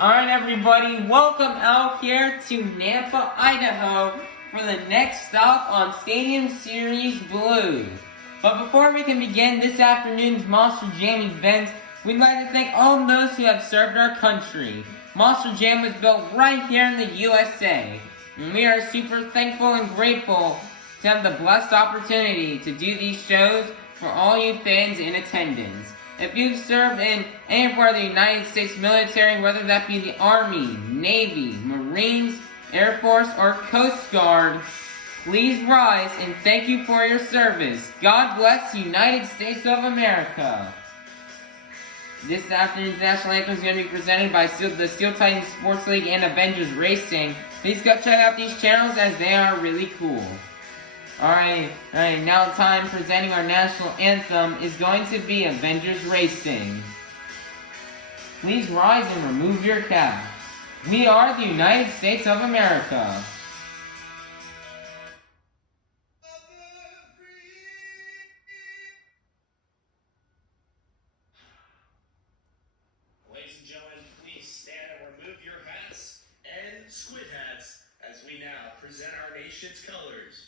Alright everybody, welcome out here to Nampa, Idaho for the next stop on Stadium Series Blues. But before we can begin this afternoon's Monster Jam event, we'd like to thank all of those who have served our country. Monster Jam was built right here in the USA, and we are super thankful and grateful to have the blessed opportunity to do these shows for all you fans in attendance. If you've served in any part of the United States military, whether that be the Army, Navy, Marines, Air Force, or Coast Guard, please rise and thank you for your service. God bless the United States of America. This afternoon's national anthem is going to be presented by the Steel Titans Sports League and Avengers Racing. Please go check out these channels as they are really cool. Alright, now time presenting our national anthem is going to be Avengers Racing. Please rise and remove your caps. We are the United States of America. Ladies and gentlemen, please stand and remove your hats and squid hats as we now present our nation's colors.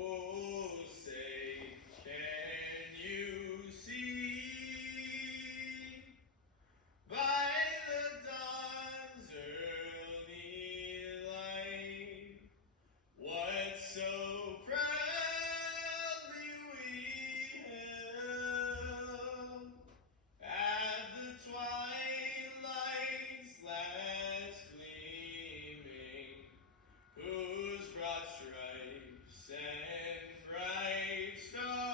Oh, say, can you see by the dawn's early light what so proudly we held at the twilight's last gleaming, whose broad stripes and bright stars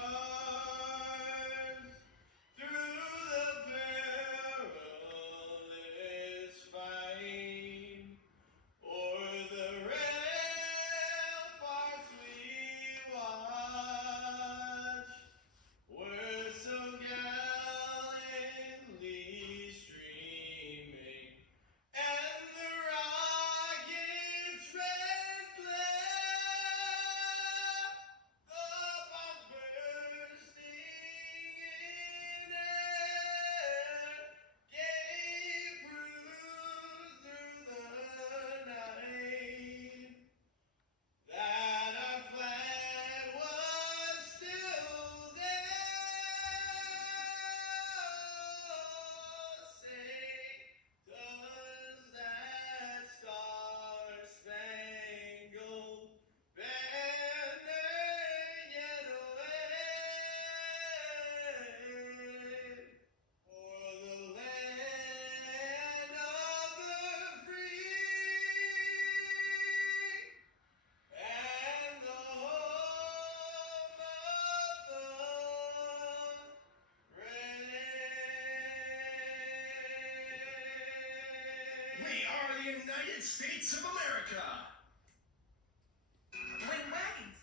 through the perilous fight o'er the ramparts we watched were so gallantly streaming, and the rocket's red glare, the bomb bursting in air, gave proof through the night that our flag was still there. Say, does that star-spangled banner yet wave o'er the land of the free and the home of the brave? We are the United States of America. When wagons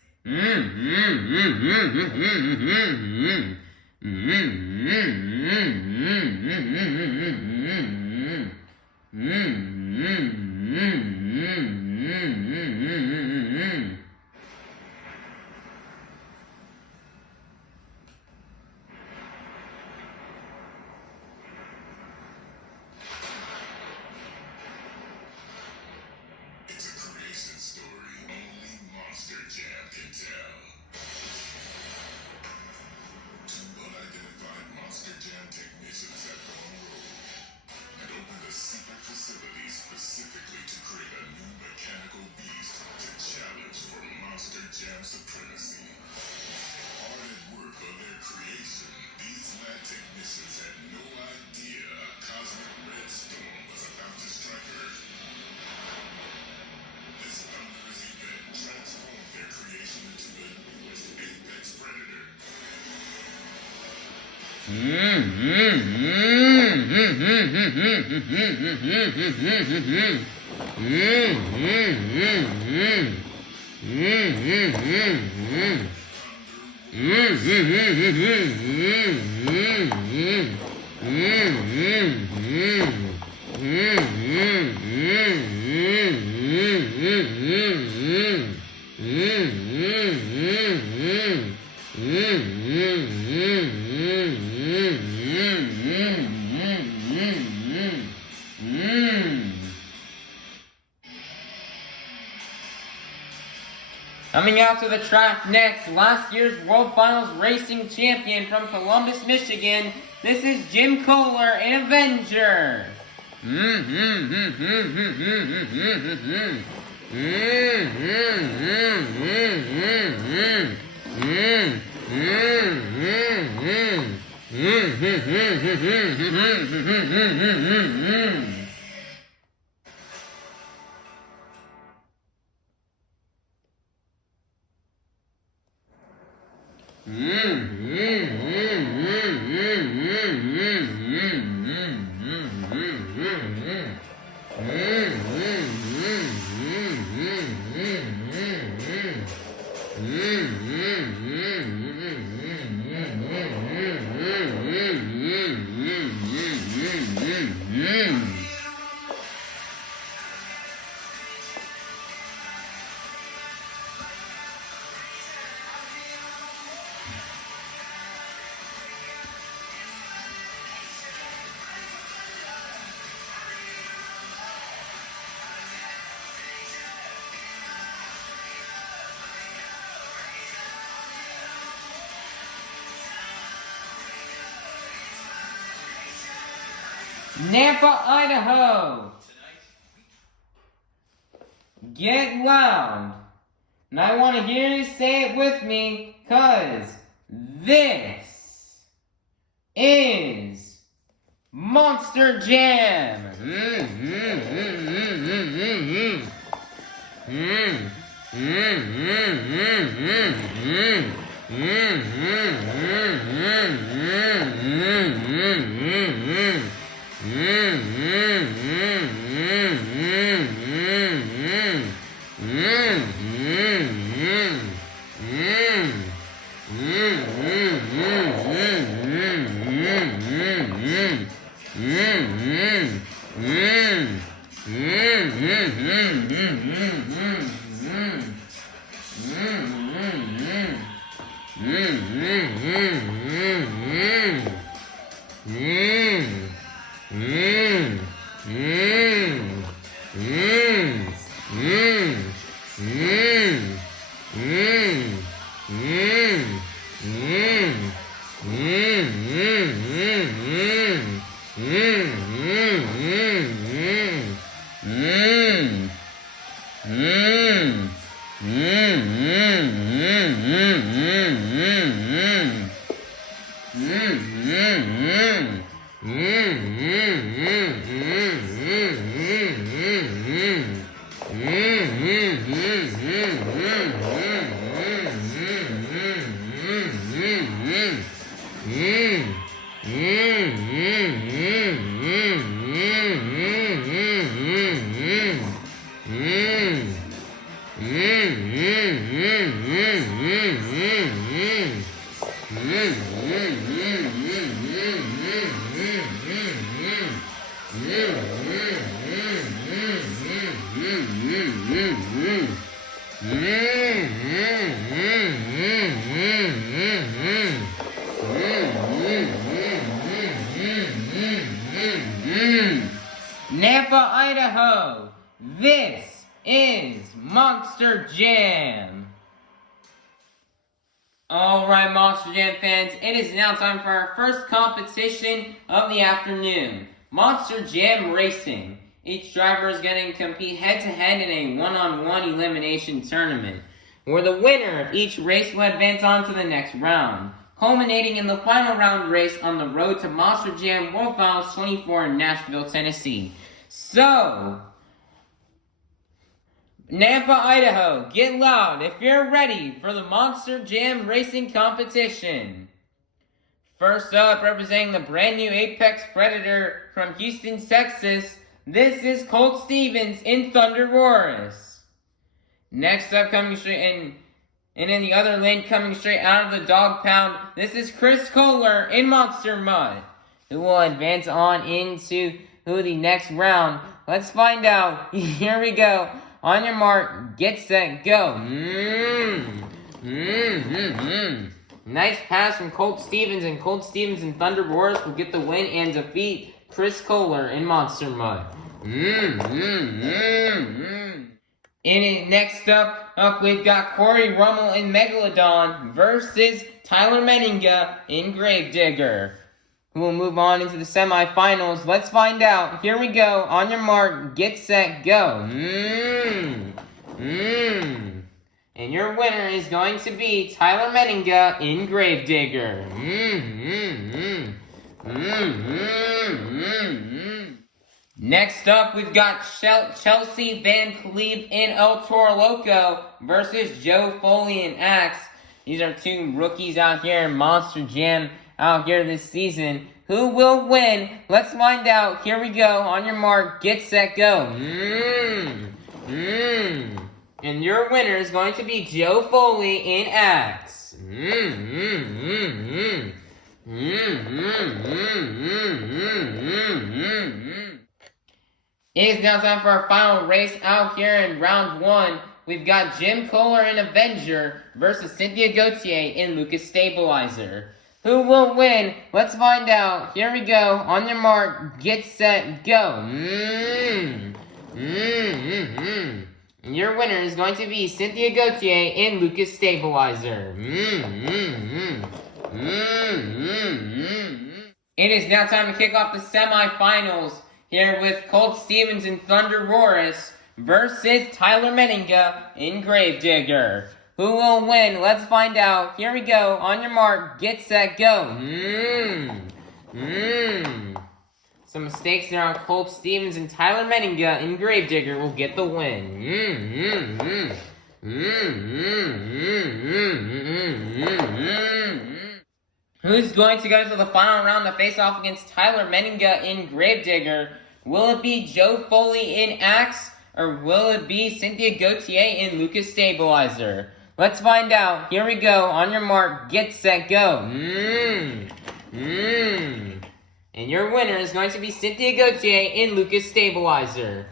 It's a creation story only Monster Jam can tell. Two unidentified Monster Jam technicians have gone rogue and opened a secret facility specifically to create a new mechanical beast to challenge for Monster Jam supremacy. Hard at work on their creation, these mad technicians had no idea a cosmic red storm was about to strike Earth. This thunderous event transformed their creation into the newest apex predator. Coming out to the track next, last year's World Finals racing champion from Columbus, Michigan. This is Jim Kohler in Avenger. Nampa, Idaho. Get loud. And I want to hear you say it with me, cause this is Monster Jam. Nampa, Idaho. This is Monster Jam. Alright, Monster Jam fans, it is now time for our first competition of the afternoon. Monster Jam Racing. Each driver is going to compete head-to-head in a one-on-one elimination tournament, where the winner of each race will advance on to the next round, culminating in the final round race on the road to Monster Jam World Finals 24 in Nashville, Tennessee. So, Nampa, Idaho, get loud if you're ready for the Monster Jam Racing competition. First up, representing the brand new Apex Predator from Houston, Texas, this is Colt Stevens in Thunder Wars. Next up, coming straight in, and in the other lane, coming straight out of the dog pound, this is Chris Kohler in Monster Mud, who will advance on into the next round. Let's find out. Here we go. On your mark, get set, go. Nice pass from Colt Stevens, and Colt Stevens in Thunder Wars will get the win and defeat Chris Kohler in Monster Mud. Next up, up, we've got Corey Rummel in Megalodon versus Tyler Menninga in Gravedigger, who will move on into the semifinals. Let's find out. Here we go. On your mark, get set, go. And your winner is going to be Tyler Menninga in Gravedigger. Next up, we've got Chelsea Van Cleve in El Toro Loco versus Joe Foley in Axe. These are two rookies out here in Monster Jam out here this season. Who will win? Let's find out. Here we go. On your mark, get set, go. And your winner is going to be Joe Foley in Axe. It is now time for our final race out here in round 1. We've got Jim Kohler in Avenger versus Cynthia Gauthier in Lucas Stabilizer. Who will win? Let's find out. Here we go. On your mark, get set, go. And your winner is going to be Cynthia Gauthier in Lucas Stabilizer. It is now time to kick off the semifinals here with Colt Stevens and Thunder Roris versus Tyler Menninga in Gravedigger. Who will win? Let's find out. Here we go. On your mark, get set, go. Some mistakes there on Colt Stevens and Tyler Menninga in Gravedigger will get the win. Who's going to go to the final round to face off against Tyler Menninga in Gravedigger? Will it be Joe Foley in Axe, or will it be Cynthia Gauthier in Lucas Stabilizer? Let's find out. Here we go. On your mark, get set, go. And your winner is going to be Cynthia Gauthier in Lucas Stabilizer.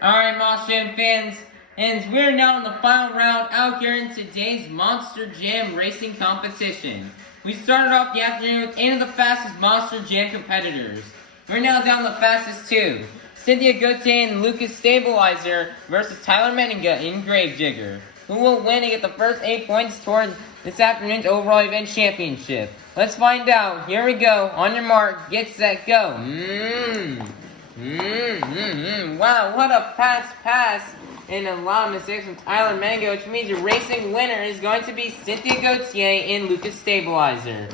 Alright, Monster Jam fans, and we're now in the final round out here in today's Monster Jam racing competition. We started off the afternoon with 8 of the fastest Monster Jam competitors. We're now down to the fastest 2. Cynthia Gauthier and Lucas Stabilizer versus Tyler Menninga in Gravedigger. Who will win and get the first 8 points toward this afternoon's overall event championship? Let's find out. Here we go. On your mark, get set, go. Wow, what a fast pass and a lot of mistakes from Tyler Menninga, which means your racing winner is going to be Cynthia Gauthier in Lucas Stabilizer.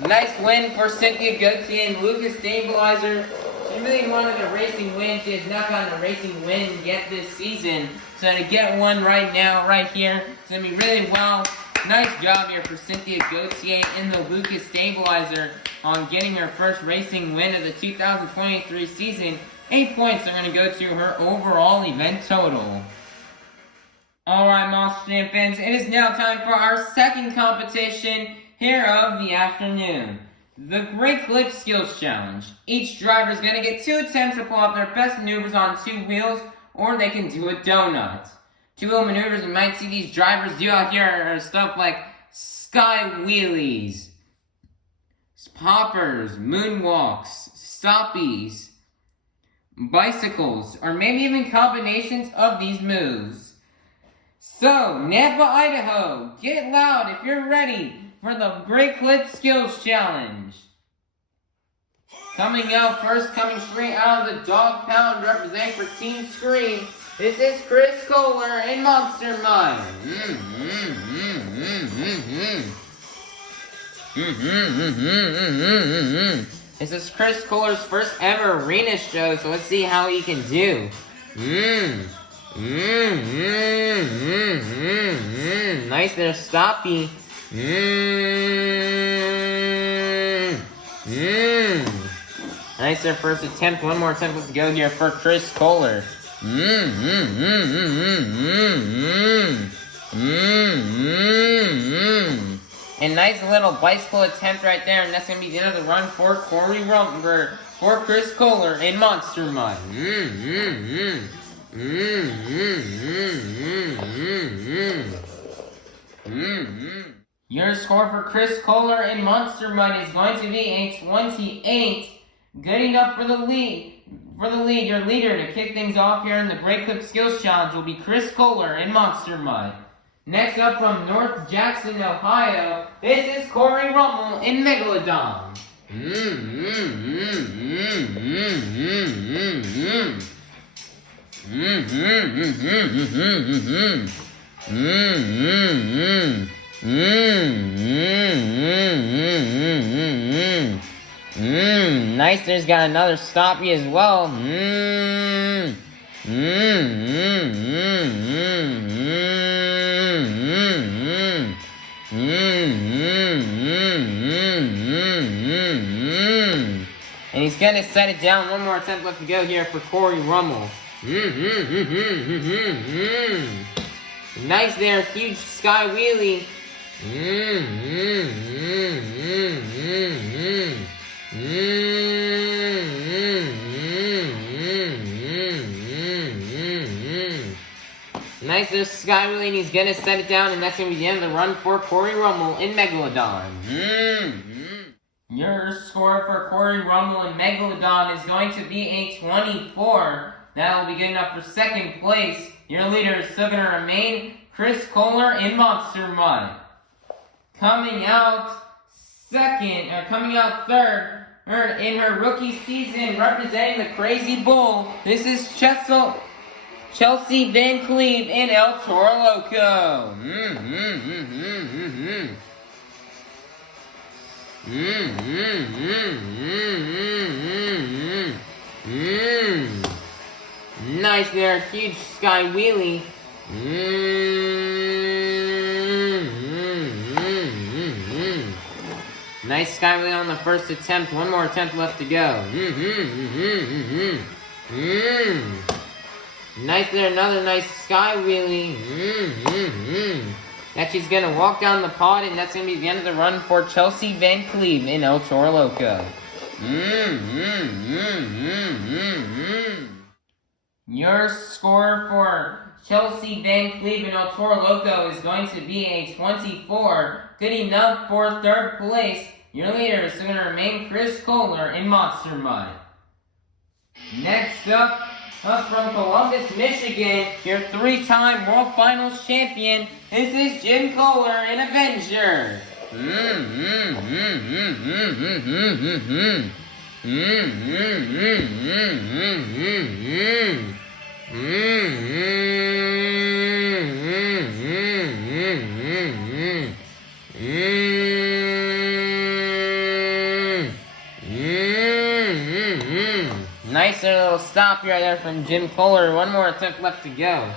Nice win for Cynthia Gauthier in Lucas Stabilizer. She really wanted a racing win. She has not gotten a racing win yet this season. So to get one right now, right here, it's going to be really well. Nice job here for Cynthia Gauthier in the Lucas Stabilizer on getting her first racing win of the 2023 season. 8 points are going to go to her overall event total. Alright, Monster Jam fans, it is now time for our second competition here of the afternoon. The Great Clip Skills Challenge. Each driver is going to get 2 attempts to pull off their best maneuvers on 2 wheels, or they can do a donut. 2-wheel maneuvers we might see these drivers do out here are stuff like sky wheelies, poppers, moonwalks, stoppies, bicycles, or maybe even combinations of these moves. So, Nampa, Idaho, get loud if you're ready for the Great Clip Skills Challenge. Coming out first, coming straight out of the dog pound, representing for Team Scream. This is Chris Kohler in Monster Mine. This is Chris Kohler's first ever arena show, so let's see how he can do. Nice there, Stoppy. Nice there, first attempt. One more attempt to go here for Chris Kohler. And nice little bicycle attempt right there, and that's gonna be the end of the run for Corey Rumber for Chris Kohler in Monster Mud. Your score for Chris Kohler in Monster Mud is going to be a 28. Good enough for the lead. Your leader to kick things off here in the Great Clip Skills Challenge will be Chris Kohler in Monster Mud. Next up from North Jackson, Ohio, this is Corey Rummel in Megalodon. Nice, there's got another stoppy as well. And he's gonna set it down. One more attempt left to go here for Corey Rummel. Nice there, huge sky wheelie. Nice there, sky wheelie, and he's gonna set it down, and that's gonna be the end of the run for Corey Rummel in Megalodon. Your score for Corey Rummel in Megalodon is going to be a 24. That will be good enough for second place. Your leader is still going to remain Chris Kohler in Monster Mud. Coming out third in her rookie season, representing the Crazy Bull. This is Chelsea Van Cleve in El Toro Loco. Nice there, huge sky wheelie. Nice sky wheelie on the first attempt. One more attempt left to go. Nice there, another nice sky wheelie. That she's gonna walk down the pod, and that's gonna be the end of the run for Chelsea Van Cleve in El Toro Loco. Your score for Chelsea Van Cleve in El Toro Loco is going to be a 24. Good enough for third place. Your leader is going to remain Chris Kohler in Monster Mud. Next up from Columbus, Michigan, your three-time World Finals champion, this is Jim Kohler in Avenger. Nice little stop right there from Jim Kohler. One more attempt left to go.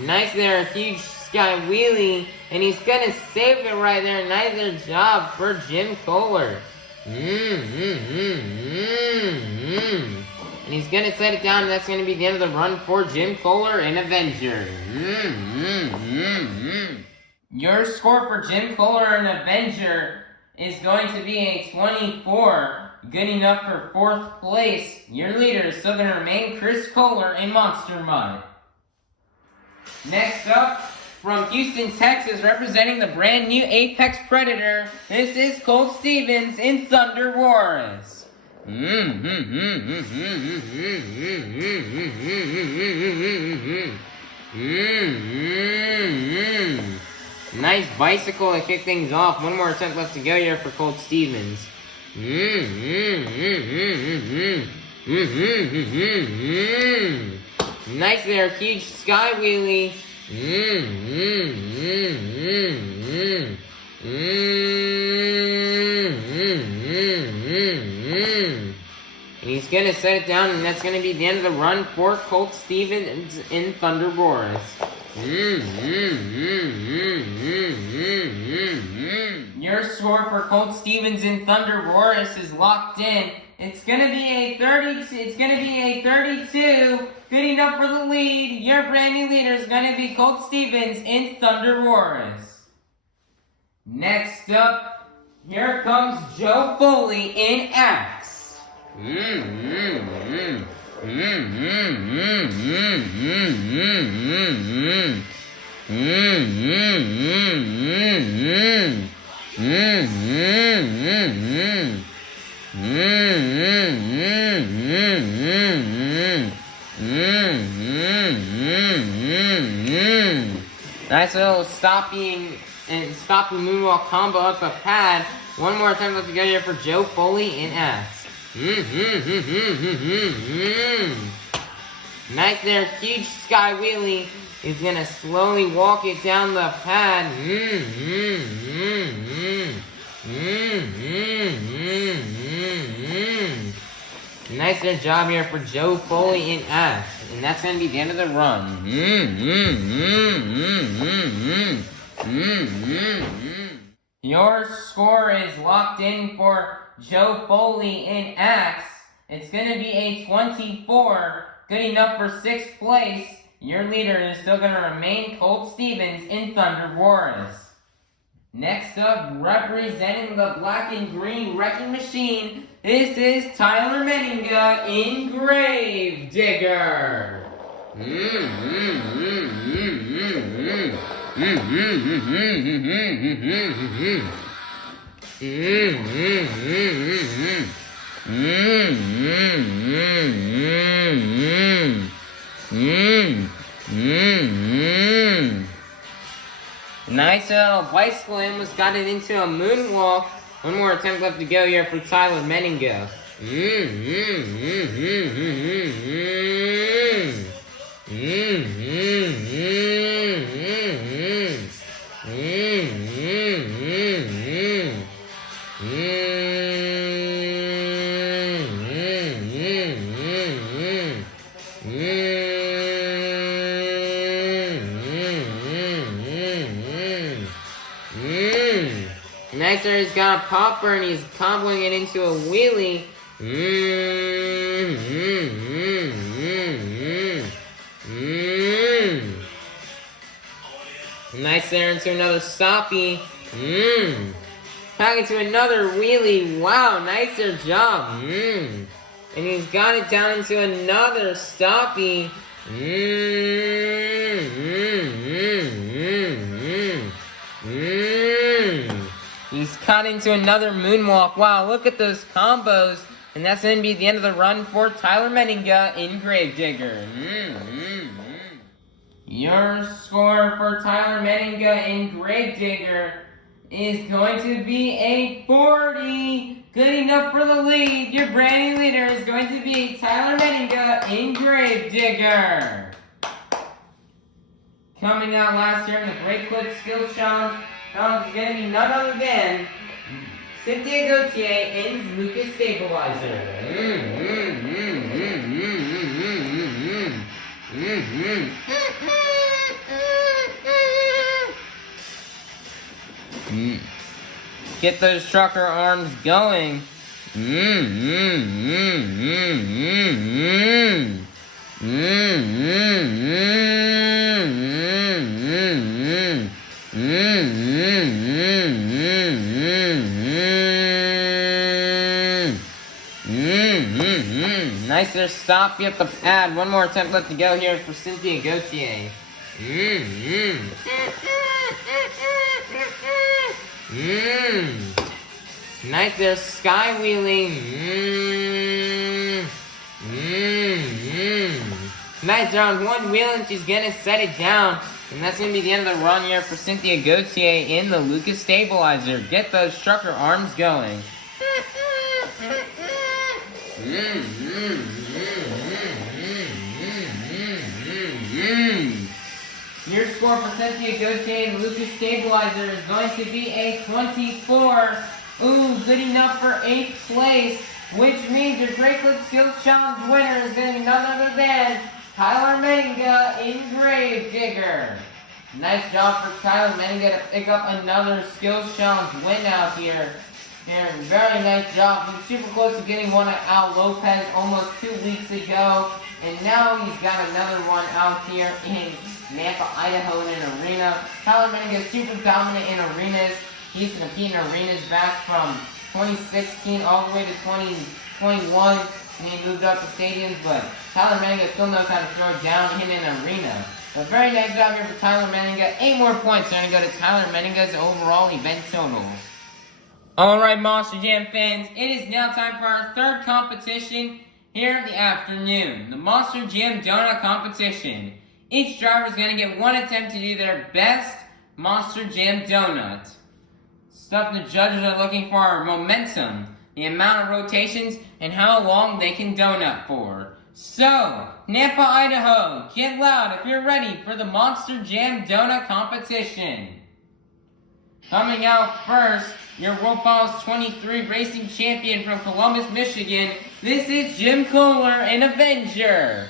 Nice there, huge sky wheelie, and he's gonna save it right there. Nice job for Jim Kohler. And he's gonna set it down, and that's gonna be the end of the run for Jim Kohler in Avenger. Your score for Jim Kohler in Avenger is going to be a 24. Good enough for fourth place. Your leader is still going to remain Chris Kohler in Monster Mud. Next up, from Houston, Texas, representing the brand new Apex Predator, this is Cole Stevens in Thunder Wars. Nice bicycle to kick things off. One more attempt left to go here for Colt Stevens. Nice there, huge sky wheelie. And he's gonna set it down, and that's gonna be the end of the run for Colt Stevens in Thunder Boris. Your score for Colt Stevens in Thunder Boris is locked in. It's gonna be a 32. Good enough for the lead. Your brand new leader is gonna be Colt Stevens in Thunder Boris. Next up, here comes Joe Foley in Axe. Nice little stopping moonwalk combo up a pad. One more time left to go here for Joe Foley in Axe. Nice there, huge sky wheelie. He's gonna slowly walk it down the pad. Nice there job here for Joe Foley in Axe. And that's gonna be the end of the run. Your score is locked in for Joe Foley in Axe. It's going to be a 24. Good enough for 6th place. Your leader is still going to remain Colt Stevens in Thunder Boris. Next up, representing the black and green wrecking machine, this is Tyler Meninga in Grave Digger. Nice little bicycle almost got it into a moonwalk. One more attempt left to go here for Tyler Meninga. Next there he's got a popper and he's comboing it into a wheelie. Nice there into another stoppie. Back into another wheelie. Wow, nice there job. And he's got it down into another stoppie. He's cut into another moonwalk. Wow, look at those combos. And that's going to be the end of the run for Tyler Meninga in Gravedigger. Your score for Tyler Meninga in Gravedigger is going to be a 40. Good enough for the lead. Your brand new leader is going to be Tyler Meninga in Gravedigger. Coming out last year in the Great Clip Skill Challenge is going to be none other than Cynthia Gauthier and Lucas Stabilizer. Get those trucker arms going. Nice there, stop you at the pad. One more attempt left to go here for Cynthia Gauthier. Nice there, sky wheeling. Nice there on one wheel and she's gonna set it down. And that's going to be the end of the run here for Cynthia Gauthier in the Lucas Stabilizer. Get those trucker arms going. Your score for Cynthia Gauthier and the Lucas Stabilizer is going to be a 24. Ooh, good enough for 8th place, which means your Great Clip Skills Challenge winner is going to be none other than Tyler Menga in Gravedigger. Nice job for Tyler Menga to pick up another Skills Challenge win out here. Very nice job. He was super close to getting one at Al Lopez almost 2 weeks ago. And now he's got another one out here in Nampa, Idaho in an arena. Tyler Menga is super dominant in arenas. He used to compete in arenas back from 2016 all the way to 2021. And he moved up to stadiums, but Tyler Menga still knows how to throw down in an arena. A very nice job here for Tyler Menga. 8 more points are going to go to Tyler Menga's overall event total. Alright, Monster Jam fans, it is now time for our third competition here in the afternoon. The Monster Jam Donut Competition. Each driver is going to get one attempt to do their best Monster Jam Donut. Stuff the judges are looking for are momentum, the amount of rotations, and how long they can donut for. So, Nampa, Idaho, get loud if you're ready for the Monster Jam Donut Competition. Coming out first, your World Finals 23 racing champion from Columbus, Michigan. This is Jim Kohler, an Avenger.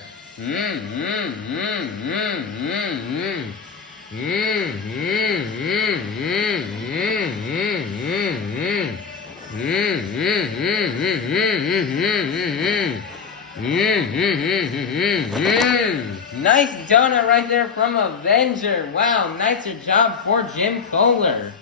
Nice donut right there from Avenger. Wow, nicer job for Jim Kohler.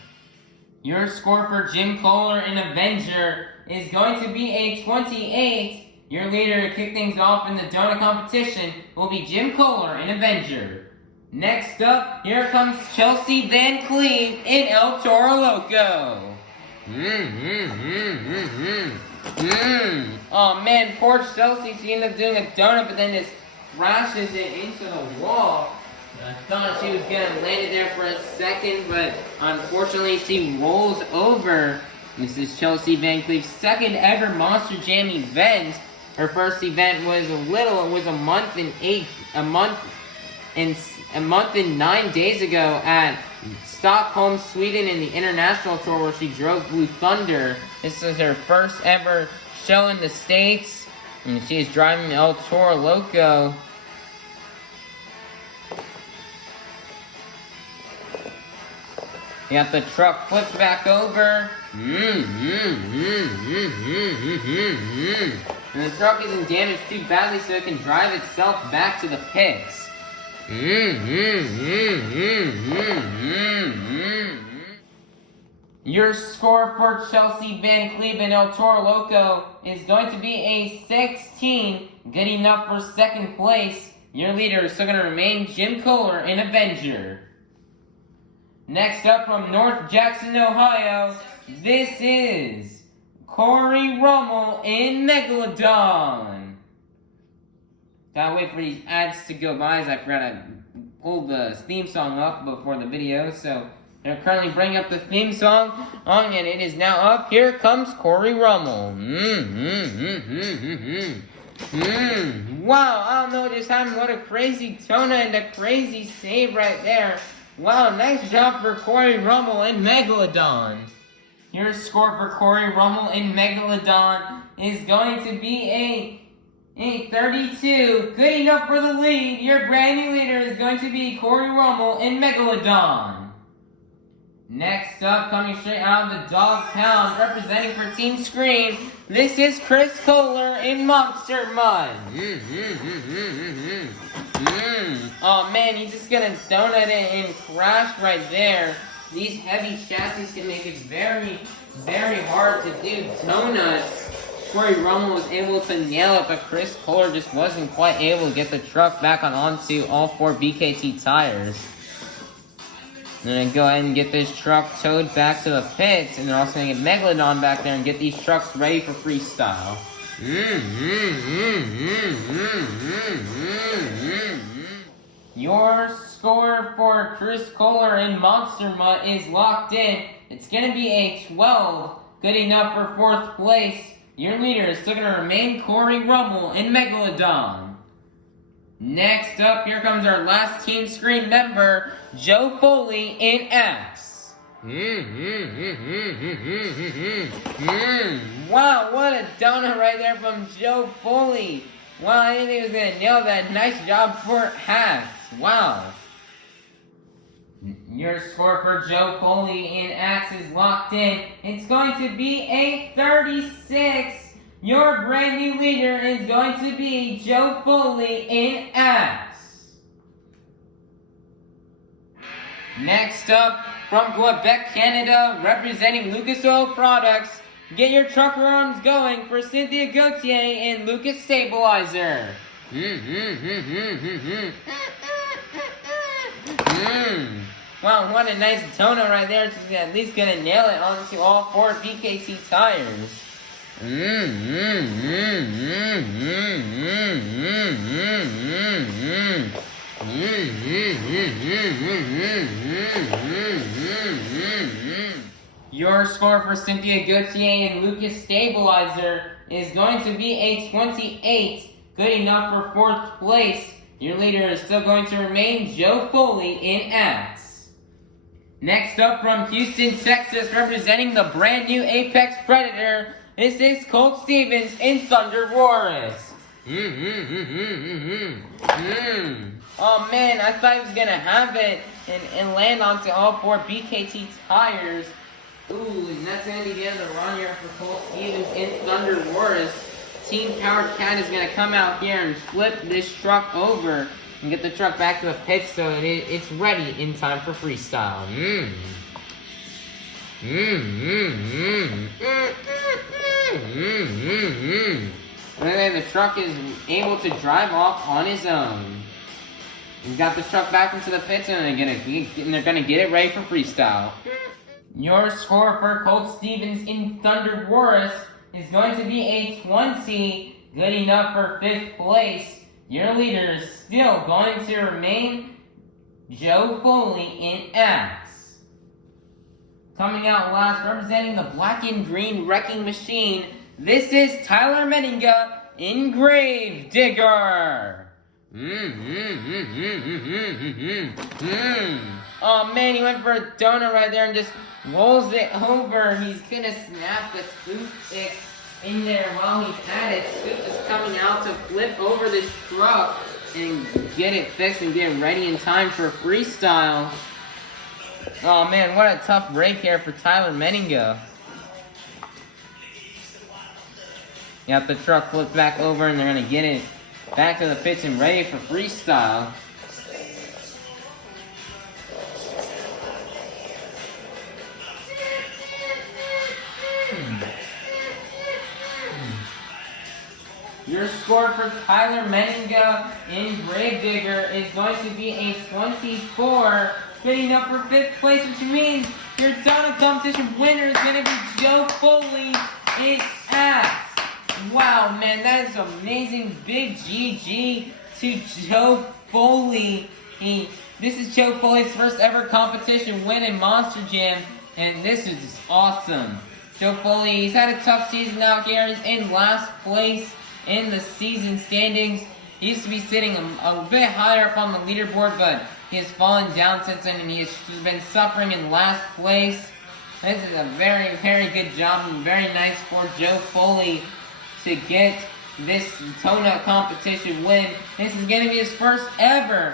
Your score for Jim Kohler in Avenger is going to be a 28. Your leader to kick things off in the donut competition will be Jim Kohler in Avenger. Next up, here comes Chelsea Van Cleve in El Toro Loco. Oh man, poor Chelsea. She ended up doing a donut, but then just crashes it into the wall. I thought she was going to land it there for a second, but unfortunately she rolls over. This is Chelsea Van Cleve's second ever Monster Jam event. Her first event was a month and 9 days ago at Stockholm, Sweden in the international tour where she drove Blue Thunder. This is her first ever show in the States, and she is driving El Toro Loco. You got the truck flipped back over. And the truck isn't damaged too badly so it can drive itself back to the pits. Your score for Chelsea Van Cleve and El Toro Loco is going to be a 16, good enough for second place. Your leader is still going to remain Jim Kohler in Avenger. Next up from North Jackson, Ohio, this is Corey Rummel in Megalodon. Gotta wait for these ads to go by as I forgot to pull the theme song up before the video, so they're currently bringing up the theme song and it is now up. Here comes Corey Rummel. Wow, I don't know what just happened. What a crazy Tona and a crazy save right there. Wow, nice job for Corey Rummel in Megalodon. Your score for Corey Rummel in Megalodon is going to be a 32. Good enough for the lead. Your brand new leader is going to be Corey Rummel in Megalodon. Next up, coming straight out of the Dog Pound, representing for Team Scream, this is Chris Kohler in Monster Mud. Oh man, he's just gonna donut it and crash right there. These heavy chassis can make it very, very hard to do donuts. Corey Rummel was able to nail it, but Chris Kohler just wasn't quite able to get the truck back onto all 4 BKT tires. And then go ahead and get this truck towed back to the pits, and they're also going to get Megalodon back there and get these trucks ready for freestyle. Your score for Chris Kohler and Monster Mutt is locked in. It's going to be a 12. Good enough for 4th place. Your leader is still going to remain Corey Rummel in Megalodon. Next up, here comes our last Team Screen member, Joe Foley in X. Wow, what a donut right there from Joe Foley. Wow, I didn't think he was going to nail that. Nice job for Hacks. Wow. Your score for Joe Foley in X is locked in. It's going to be a 36. Your brand new leader is going to be Joe Foley in X. Next up, from Quebec, Canada, representing Lucas Oil Products, get your trucker arms going for Cynthia Gauthier and Lucas Stabilizer. Wow, what a nice donut right there. She's at least gonna nail it onto all 4 BKT tires. Your score for Cynthia Gauthier and Lucas Stabilizer is going to be a 28. Good enough for 4th place. Your leader is still going to remain Joe Foley in X. Next up from Houston, Texas, representing the brand new Apex Predator, this is Colt Stevens in Thunder Wars. Oh man, I thought he was gonna have it and land onto all 4 BKT tires. Ooh, and that's gonna be the end of the run here for Colt Stevens in Thunder Wars. Team Powered Cat is gonna come out here and flip this truck over and get the truck back to the pit so it's ready in time for freestyle. And then the truck is able to drive off on his own. We got the truck back into the pits and they're gonna get it ready for freestyle. Your score for Colt Stevens in Thunder Wars is going to be a 20. Good enough for 5th place. Your leader is still going to remain Joe Foley in X. Coming out last, representing the black and green wrecking machine, this is Tyler Meninga in Grave Digger. Oh man, he went for a donut right there and just rolls it over. He's gonna snap the toothpick in there while he's at it. Scoop is coming out to flip over this truck and get it fixed and get ready in time for freestyle. Oh man, what a tough break here for Tyler Meninga. Got the truck flipped back over and they're gonna get it back to the pits and ready for freestyle. Your score for Tyler Meninga in Gravedigger is going to be a 24, good enough for 5th place, which means your donut competition winner is going to be Joe Foley in X. Wow, man, that is amazing. Big GG to Joe Foley. This is Joe Foley's first ever competition win in Monster Jam, and this is just awesome. Joe Foley, he's had a tough season out here. He's in last place in the season standings. He used to be sitting a bit higher up on the leaderboard, but he has fallen down since then, and he has been suffering in last place. This is a very, very good job, and very nice for Joe Foley to get this donut competition win. This is going to be his first ever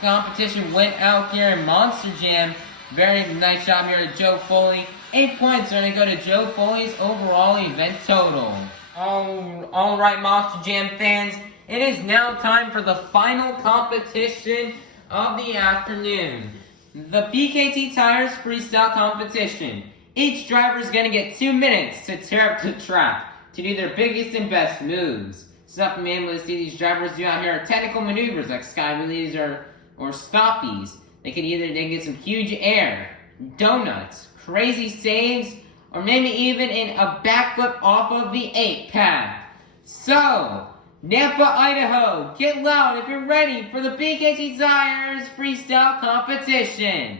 competition win out here in Monster Jam. Very nice job here to Joe Foley. 8 points are going to go to Joe Foley's overall event total. Alright, Monster Jam fans, it is now time for the final competition of the afternoon. The BKT Tires Freestyle Competition. Each driver is going to get 2 minutes to tear up the track to do their biggest and best moves. Stuff I'm able to see these drivers do out here are technical maneuvers like sky wheelies or stoppies. They can get some huge air, donuts, crazy saves, or maybe even a backflip off of the 8-pad. So, Nampa, Idaho, get loud if you're ready for the BKT Tires freestyle competition.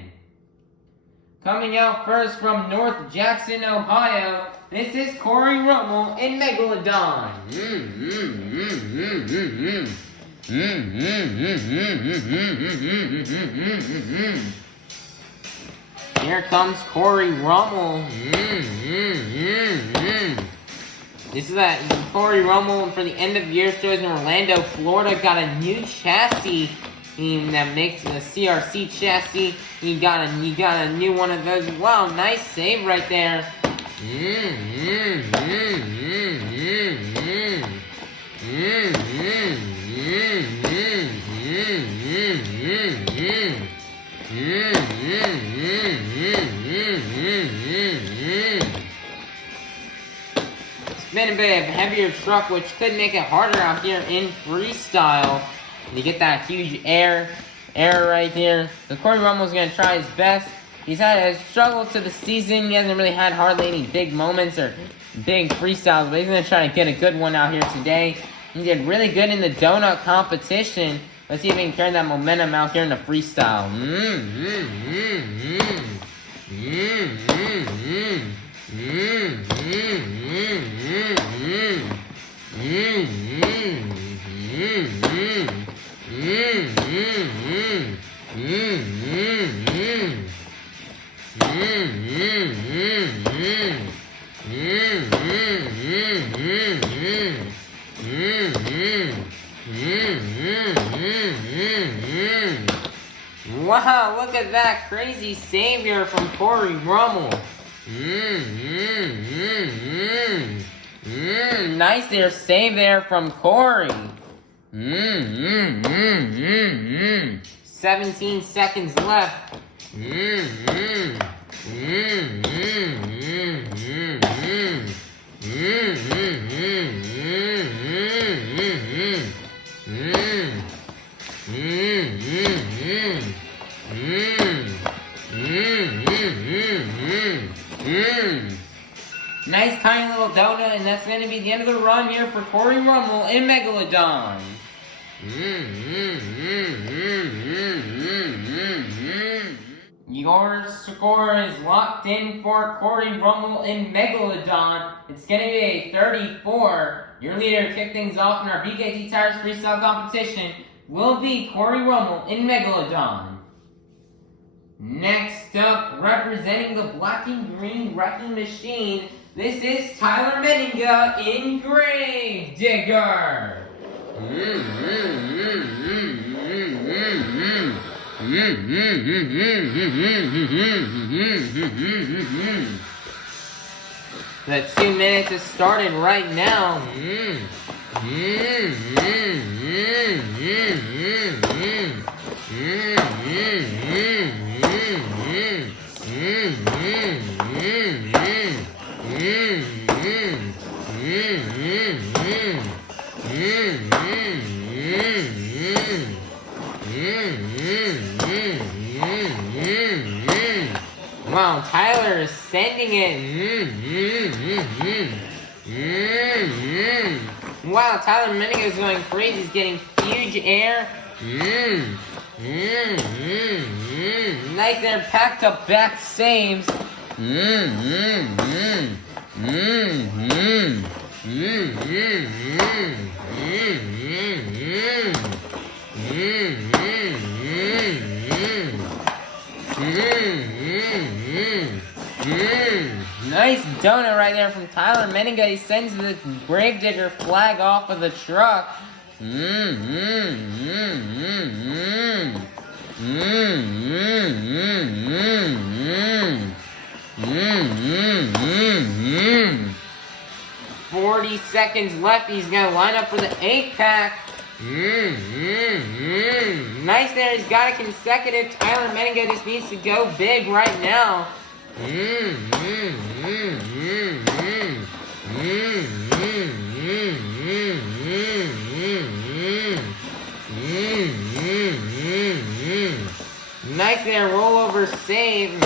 Coming out first from North Jackson, Ohio, this is Corey Rummel in Megalodon. Here comes Corey Rummel. This is Corey Rummel for the end of year shows in Orlando, Florida. Got a new chassis that makes the CRC chassis. You got a new one of those. Wow, nice save right there. It's been a bit of a heavier truck, which could make it harder out here in freestyle. You get that huge air right there. So Corey Rummel's going to try his best. He's had a struggle to the season. He hasn't really had hardly any big moments or big freestyles, but he's going to try to get a good one out here today. He did really good in the donut competition. Let's see if he can carry that momentum out here in the freestyle. Wow, look at that crazy savior from Corey Rummel. Nice there, save there from Corey. 17 seconds left. Nice tiny little donut, and that's going to be the end of the run here for Corey Rummel in Megalodon. Your score is locked in for Corey Rummel in Megalodon. It's going to be a 34. Your leader to kick things off in our BKT Tires freestyle competition will be Corey Rummel in Megalodon. Next up, representing the black and green wrecking machine, this is Tyler Meninga in Grave Digger. The 2 minutes is started right now. Wow, Tyler is sending it. Wow, Tyler Meninga is going crazy. He's getting huge air. Nice there, packed up back saves. Nice donut right there from Tyler Meninga. He sends the Gravedigger flag off of the truck. "40 seconds left. He's going to line up for the 8-pack. Nice there. He's got a consecutive. Tyler Meninga just needs to go big right now. Nice there. Rollover save.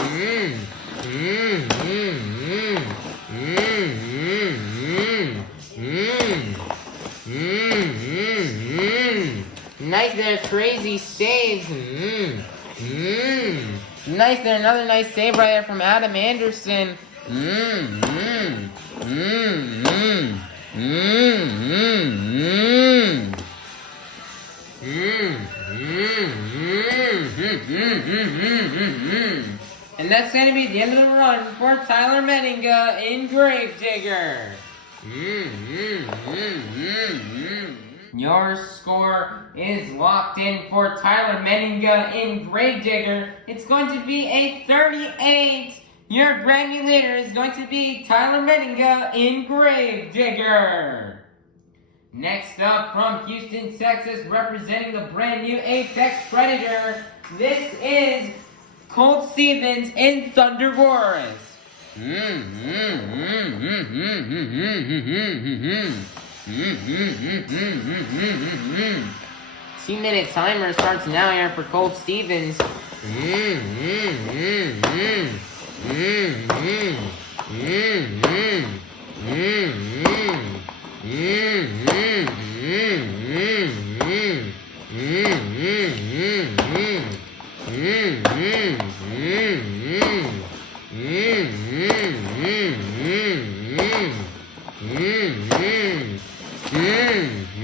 Nice there, crazy saves. Nice there, another nice save right there from Adam Anderson. And that's going to be the end of the run for Tyler Menninga in Gravedigger. Your score is locked in for Tyler Menninga in Gravedigger. It's going to be a 38. Your brand new leader is going to be Tyler Menninga in Gravedigger. Next up from Houston, Texas, representing the brand new Apex Predator, this is Colt Stevens in Thunder Wars. 2-minute timer starts now here for Colt Stevens.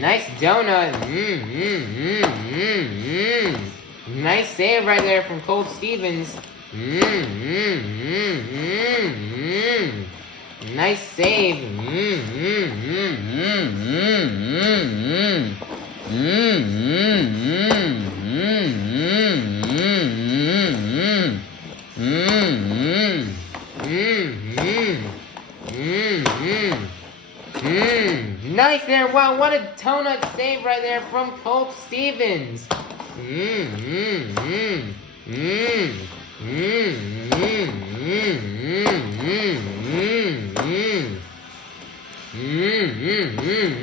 Nice donut. Nice save right there from Colt Stevens. Nice save. Nice there. Wow, what a donut save right there from Colt Stevens.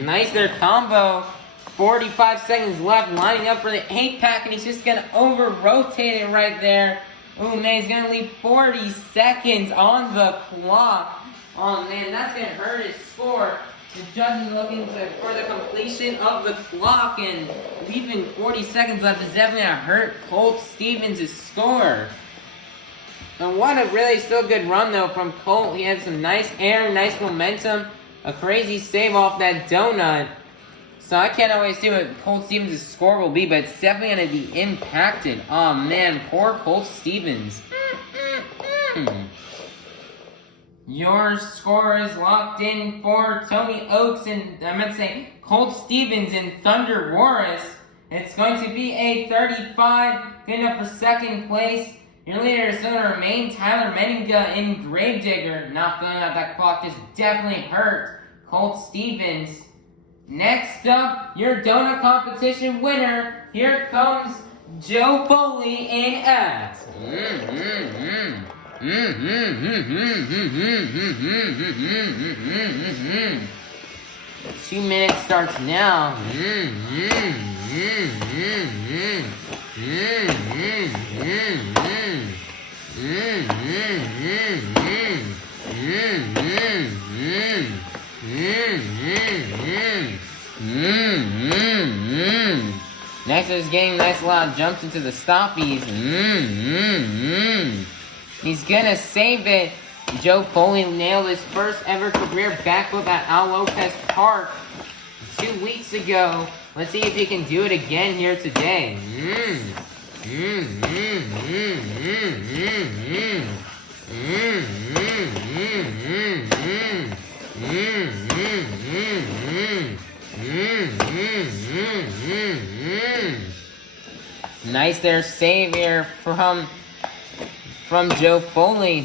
Nice there combo. 45 seconds left, lining up for the 8-pack, and he's just gonna over-rotate it right there. Oh man, he's gonna leave 40 seconds on the clock. Oh man, that's gonna hurt his score. The judge is looking for the completion of the clock, and leaving 40 seconds left is definitely gonna hurt Colt Stevens' score. And what a really still good run though from Colt. He had some nice air, nice momentum, a crazy save off that donut. So I can't always see what Colt Stevens' score will be, but it's definitely going to be impacted. Oh man, poor Colt Stevens. Your score is locked in for Tony Oaks and, I meant to say, Colt Stevens in Thunder Wars. It's going to be a 35, good enough for second place. Your leader is still going to remain Tyler Menninga in Gravedigger. Not filling out that clock, just definitely hurt Colt Stevens. Next up, your donut competition winner, here comes Joe Foley in X. 2 minutes starts now. Next is getting nice loud jumps into the stoppies. He's gonna save it. Joe Foley nailed his first ever career backflip at Al Lopez Park 2 weeks ago. Let's see if he can do it again here today. Nice there save here from Joe Foley.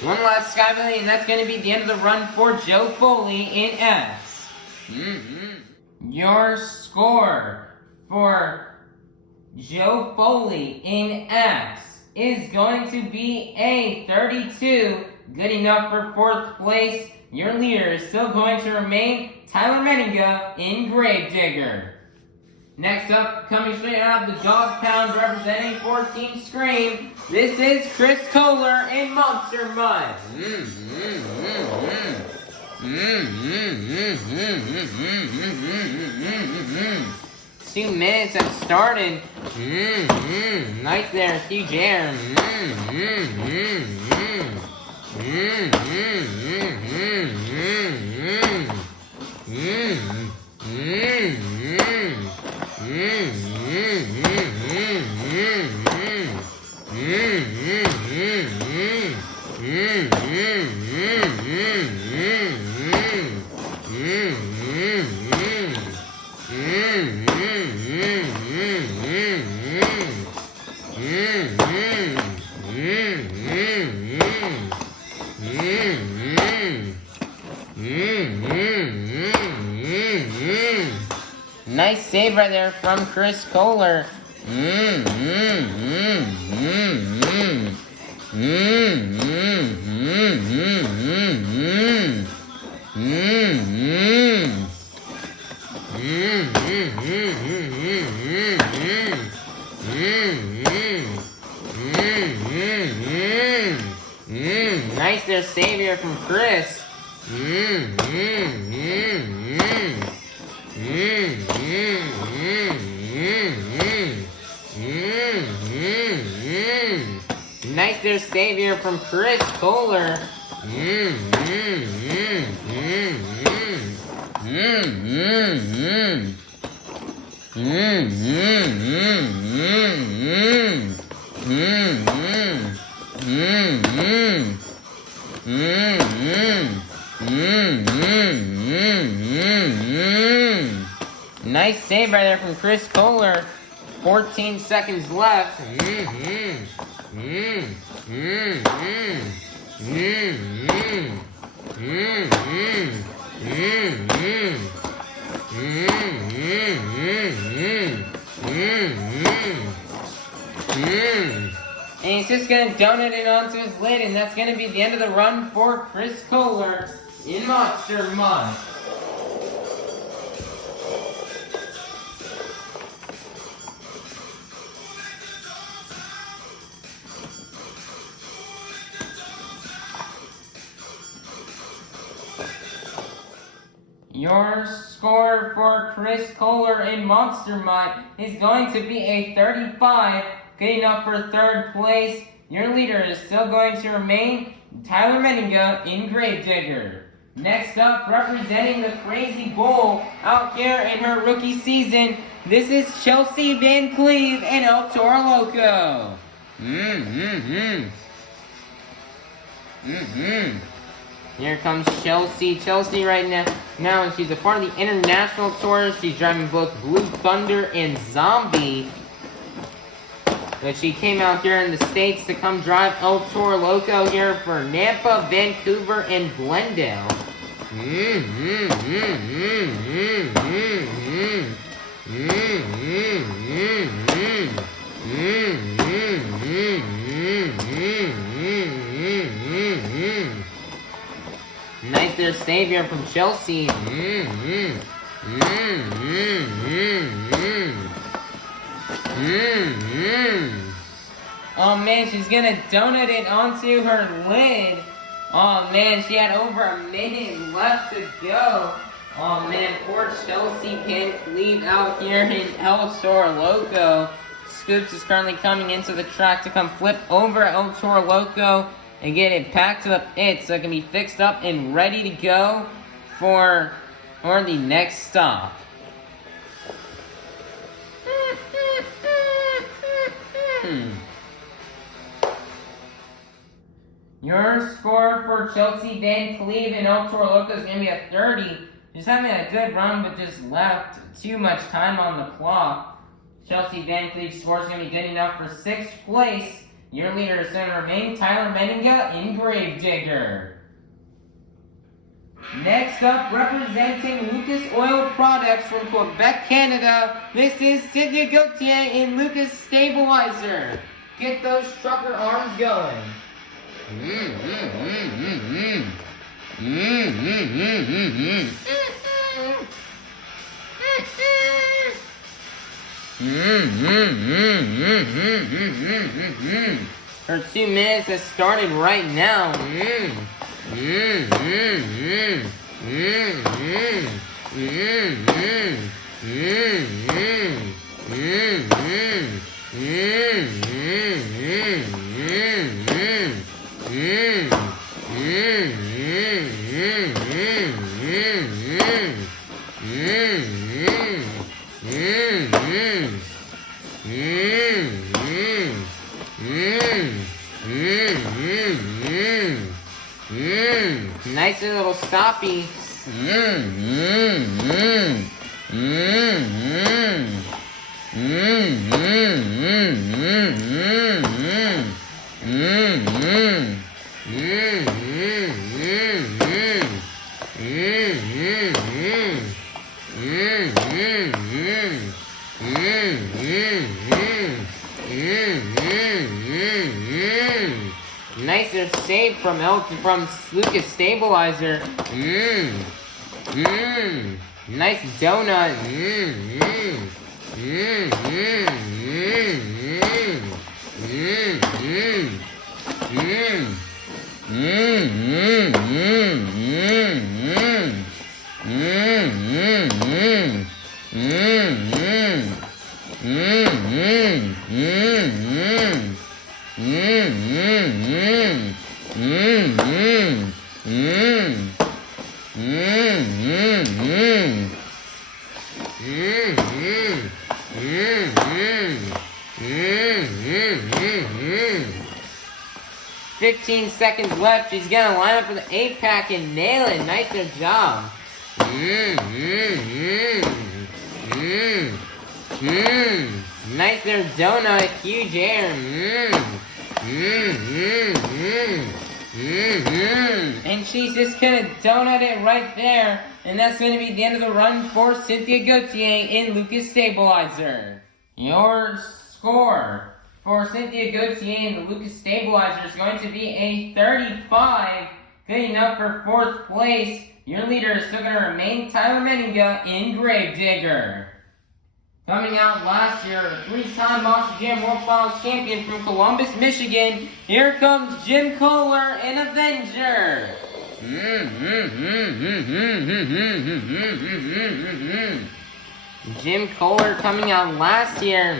One last Sky Billy, and that's going to be the end of the run for Joe Foley in X. Your score for Joe Foley in X is going to be a 32, good enough for 4th place. Your leader is still going to remain Tyler Menninga in Gravedigger. Next up, coming straight out of the Dog Pound, representing 14 Scream, this is Chris Kohler in Monster Mud. 2 minutes have started. Nice there, huge air. Nice save right there from Chris Kohler. Nice there, save here from Chris. Nice there, save here from Chris Kohler. Nice save right there from Chris Kohler. 14 seconds left. And he's just going to donut it onto his lid, and that's going to be the end of the run for Chris Kohler in Monster Mud. Your score for Chris Kohler in Monster Mud is going to be a 35, good enough for 3rd place. Your leader is still going to remain Tyler Menninga in Gravedigger. Next up, representing the Crazy Bull out here in her rookie season, this is Chelsea Van Cleve and El Toro Loco. Here comes Chelsea. Chelsea right now, and she's a part of the international tour. She's driving both Blue Thunder and Zombie. But she came out here in the States to come drive El Toro Loco here for Nampa, Vancouver, and Glendale. Nice there, save here from Chelsea. Oh man, she's gonna donut it onto her lid. Oh man, she had over a minute left to go. Oh man, poor Chelsea Van Cleve out here in El Toro Loco. Scoops is currently coming into the track to come flip over El Toro Loco. and get it packed up so it can be fixed up and ready to go for the next stop. Your score for Chelsea Van Cleve and El Toro Loco is going to be a 30. Just having a good run, but just left too much time on the clock. Chelsea Van Cleve's score is going to be good enough for 6th place. Your leader is going to remain Tyler Meninga in Gravedigger. Next up, representing Lucas Oil Products from Quebec, Canada, this is Cynthia Gauthier in Lucas Stabilizer. Get those trucker arms going. Her 2 minutes has started right now. Nice little stoppy. Nicer save from Lucas Stabilizer. Nice donut. "15 seconds left. She's gonna line up for the 8-pack and nail it. Nicer job. Nicer donut. Huge air. And she's just gonna donut it right there. And that's gonna be the end of the run for Cynthia Gauthier in Lucas Stabilizer. Your score for Cynthia Gauthier in the Lucas Stabilizer is going to be a 35. Good enough for 4th place. Your leader is still going to remain Tyler Meninga in Gravedigger. Coming out last year, 3-time Monster Jam World Finals champion from Columbus, Michigan, here comes Jim Kohler in Avenger. Jim Kohler coming out last year.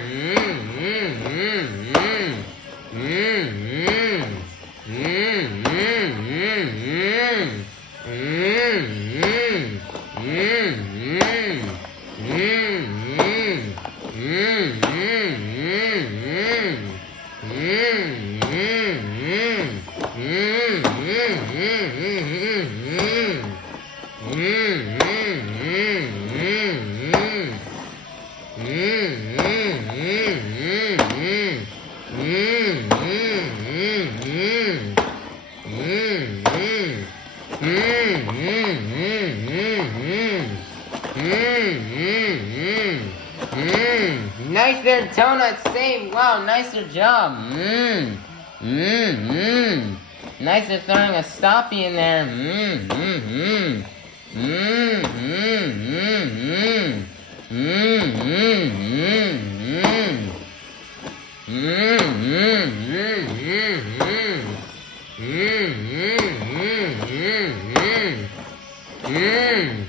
Nice there, donut save. Wow, nicer job. Nicer throwing a stoppie in there.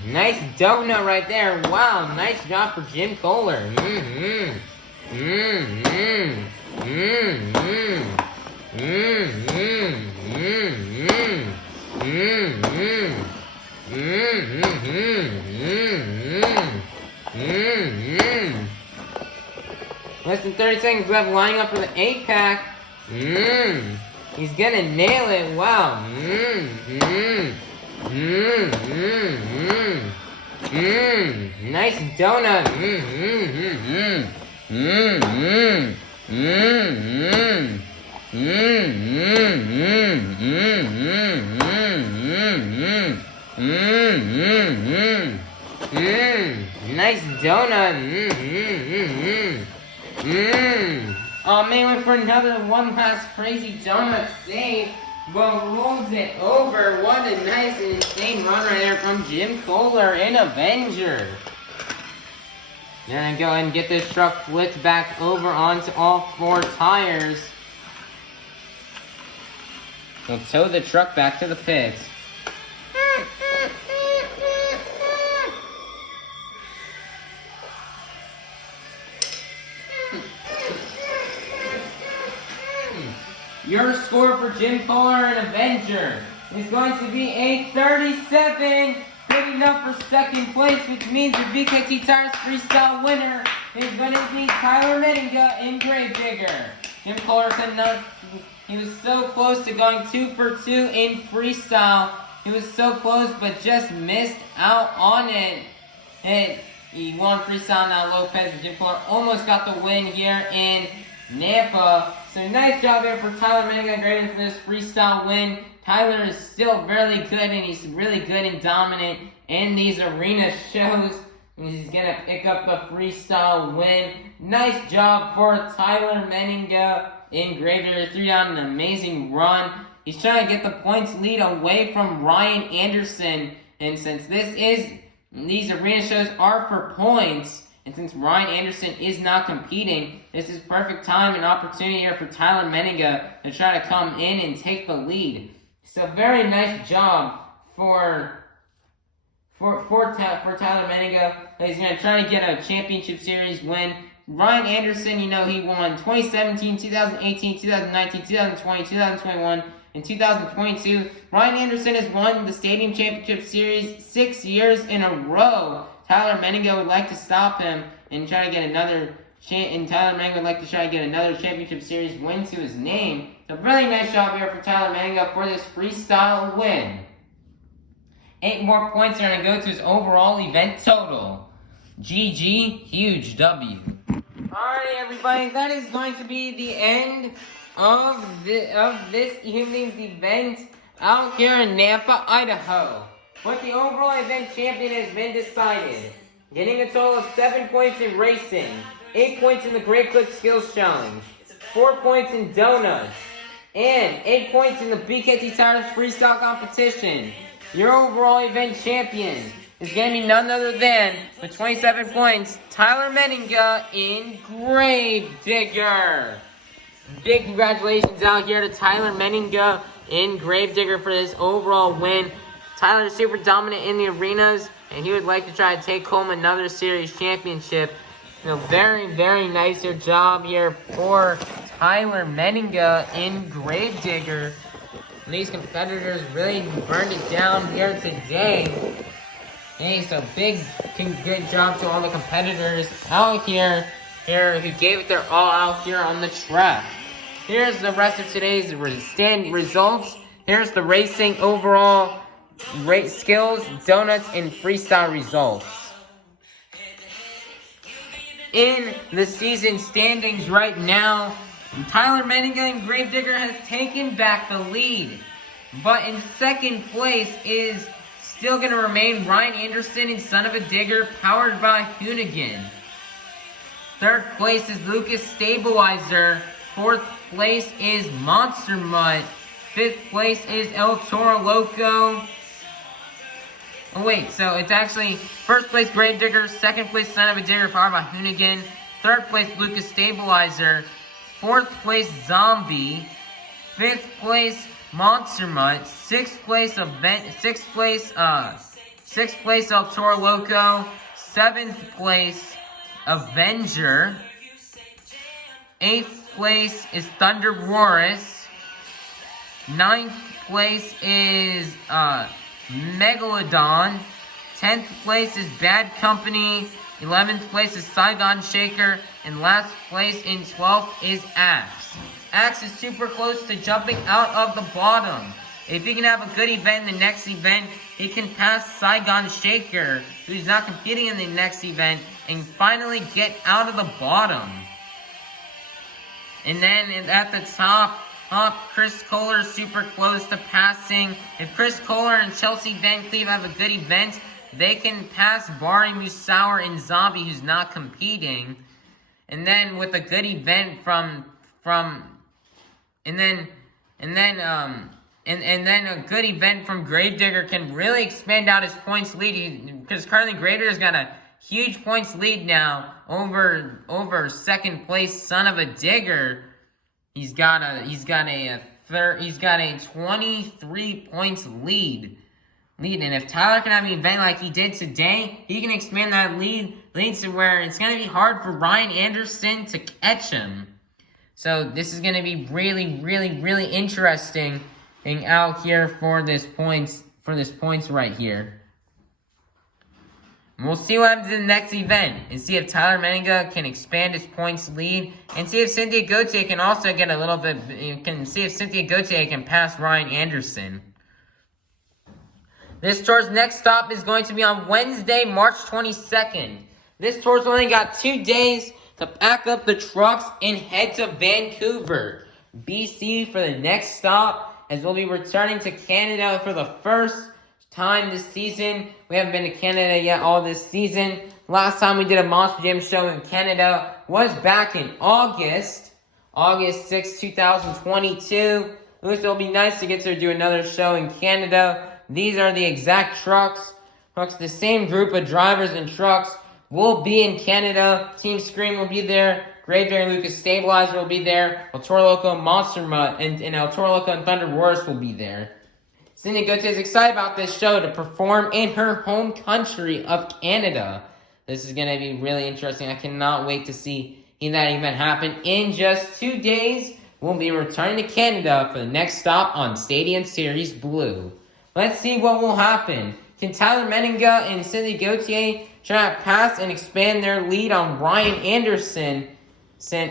Nice donut right there. Wow, nice job for Jim Kohler. Less than 30 seconds left, lining up for the 8-pack. He's gonna nail it. Wow. Nice donut. Nice donut. Oh man, went for another one last crazy donut save, but rolls it over. What a nice and insane run right there from Jim Kohler in Avenger. They're gonna go ahead and get this truck flipped back over onto all 4 tires. They'll tow the truck back to the pits. Your score for Jim Kohler and Avenger is going to be a 37, good enough for second place, which means the BKT Tires Freestyle winner is going to be Tyler Meninga in Gravedigger. Jim Kohler said no, he was so close to going 2 for 2 in Freestyle. He was so close, but just missed out on it. He won Freestyle now, Lopez, and Jim Kohler almost got the win here in Nampa. So nice job here for Tyler Meninga and Gravedigger for this Freestyle win. Tyler is still really good, and he's really good and dominant in these arena shows. He's going to pick up the Freestyle win. Nice job for Tyler Meninga in Gravedigger. Threw down an amazing run. He's trying to get the points lead away from Ryan Anderson. And since these arena shows are for points, and since Ryan Anderson is not competing, this is perfect time and opportunity here for Tyler Meninga to try to come in and take the lead. So very nice job for Tyler Meninga. He's going to try to get a championship series win. Ryan Anderson, he won 2017, 2018, 2019, 2020, 2021, and 2022. Ryan Anderson has won the Stadium Championship Series 6 years in a row. Tyler Meninga would like to stop him and try to get another championship series win to his name. So really nice job here for Tyler Meninga for this freestyle win. 8 more points are going to go to his overall event total. GG, huge W. Alright everybody, that is going to be the end of this evening's event out here in Nampa, Idaho. But the overall event champion has been decided, getting a total of 7 points in racing, 8 points in the Great Clip Skills Challenge, 4 points in donuts, and 8 points in the BKT Tires Freestyle Competition. Your overall event champion is going to be none other than, with 27 points, Tyler Meninga in Gravedigger. Big congratulations out here to Tyler Meninga in Gravedigger for this overall win. Tyler is super dominant in the arenas, and he would like to try to take home another series championship. Very, very nice job here for Tyler Meninga in Gravedigger. These competitors really burned it down here today. Hey, so good job to all the competitors out here who gave it their all out here on the track. Here's the rest of today's results. Here's the racing overall race skills, donuts, and freestyle results. In the season standings right now, Tyler Meninga in Gravedigger has taken back the lead. But in second place is still going to remain Ryan Anderson in Son of a Digger, powered by Hoonigan. Third place is Lucas Stabilizer. Fourth place is Monster Mutt. Fifth place is El Toro Loco. Oh wait, so it's actually first place Gravedigger, second place Son of a Digger, powered by Hoonigan, third place Lucas Stabilizer, fourth place Zombie, fifth place Monster Mutt, sixth place El Toro Loco, seventh place Avenger, eighth place is Thunder Warris, 9th place is Megalodon. 10th place is Bad Company. 11th place is Saigon Shaker. And last place in 12th is Axe. Axe is super close to jumping out of the bottom. If he can have a good event in the next event, he can pass Saigon Shaker, who's not competing in the next event, and finally get out of the bottom. And then at the top, Chris Kohler is super close to passing. If Chris Kohler and Chelsea Van Cleve have a good event, they can pass Bari Musauer and Zombie, who's not competing. And then with a good event and then a good event from Gravedigger can really expand out his points lead, because currently Gravedigger's got a huge points lead now over second place Son of a Digger. He's got a 23 points lead. And if Tyler can have an event like he did today, he can expand that lead to where it's going to be hard for Ryan Anderson to catch him. So this is going to be really, really, really interesting out here for this points right here. And we'll see what happens in the next event, and see if Tyler Menninga can expand his points lead, and see if Cynthia Gauthier can also get a little bit. See if Cynthia Gauthier can pass Ryan Anderson. This tour's next stop is going to be on Wednesday, March 22nd. This tour's only got 2 days to pack up the trucks and head to Vancouver, BC for the next stop, as we'll be returning to Canada for the first time this season. We haven't been to Canada yet all this season. Last time we did a Monster Jam show in Canada was back in August 6, 2022. So it'll be nice to get to do another show in Canada. These are the exact trucks. The same group of drivers and trucks will be in Canada. Team Scream will be there. Gravedigger and Lucas Stabilizer will be there. El Toro Loco, Monster Mutt, and El Toro Loco and Thunder Wars will be there. Cynthia Gauthier is excited about this show to perform in her home country of Canada. This is going to be really interesting. I cannot wait to see that event happen. In just 2 days, we'll be returning to Canada for the next stop on Stadium Series Blue. Let's see what will happen. Can Tyler Menninga and Cynthia Gauthier try to pass and expand their lead on Ryan Anderson?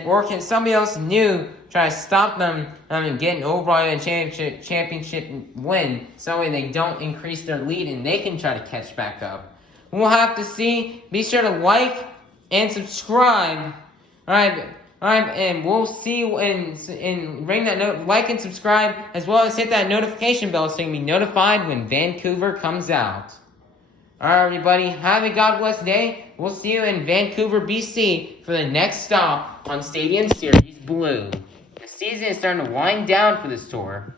Or can somebody else new try to stop them and get an overall championship win, so they don't increase their lead and they can try to catch back up? We'll have to see. Be sure to like and subscribe. Alright, and we'll see and ring that note, like and subscribe, as well as hit that notification bell so you can be notified when Vancouver comes out. Alright, everybody, have a God bless day. We'll see you in Vancouver, BC for the next stop on Stadium Series Blue. The season is starting to wind down for this tour.